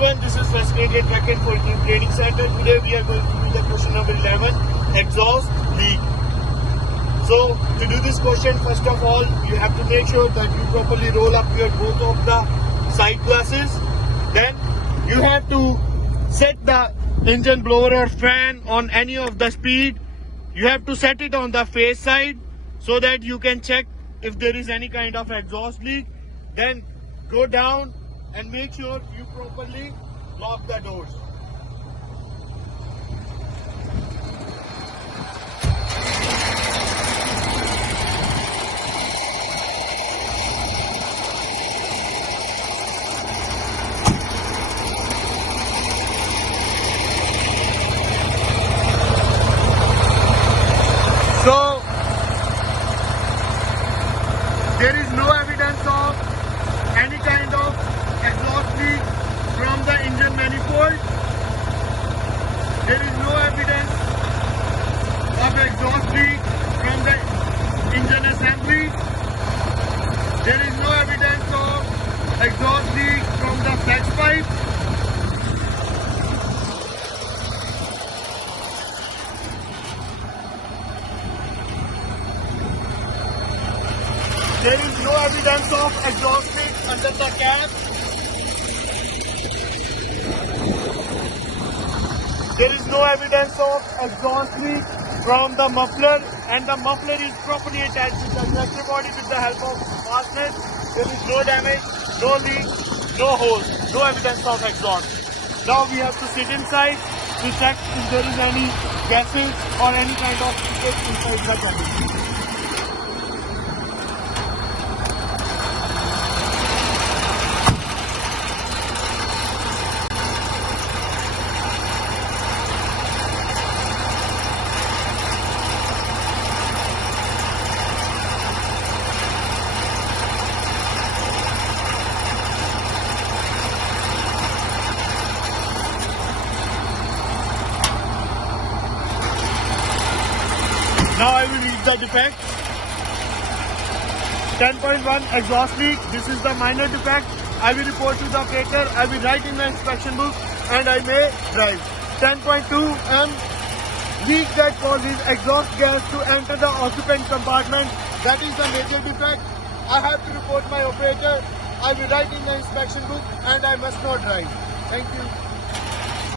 everyone, this is First Grade Truck and Forklift Training Center. Today we are going to do the question number 11, exhaust leak. So to do this question, first of all, you have to make sure that you properly roll up your both of the side glasses. Then you have to set the engine blower or fan on any of the speed. You have to set it on the face side so that you can check if there is any kind of exhaust leak. Then go down and make sure you properly lock the doors. So there is no evidence of any kind of exhaust leak from the engine manifold. There is no evidence of exhaust leak from the engine assembly. There is no evidence of exhaust leak from the flex pipe. There is no evidence of exhaust leak under the cab. There is no evidence of exhaust leak from the muffler, and the muffler is properly attached to the tractor body with the help of fasteners. There is no damage, no leak, no holes, no evidence of exhaust. Now we have to sit inside to check if there is any gases or any kind of leakage inside the cabin. Now I will read the defect. 10.1 exhaust leak. This is the minor defect. I will report to the operator. I will write in the inspection book and I may drive. 10.2 leak that causes exhaust gas to enter the occupant compartment. That is the major defect. I have to report my operator. I will write in the inspection book and I must not drive. Thank you.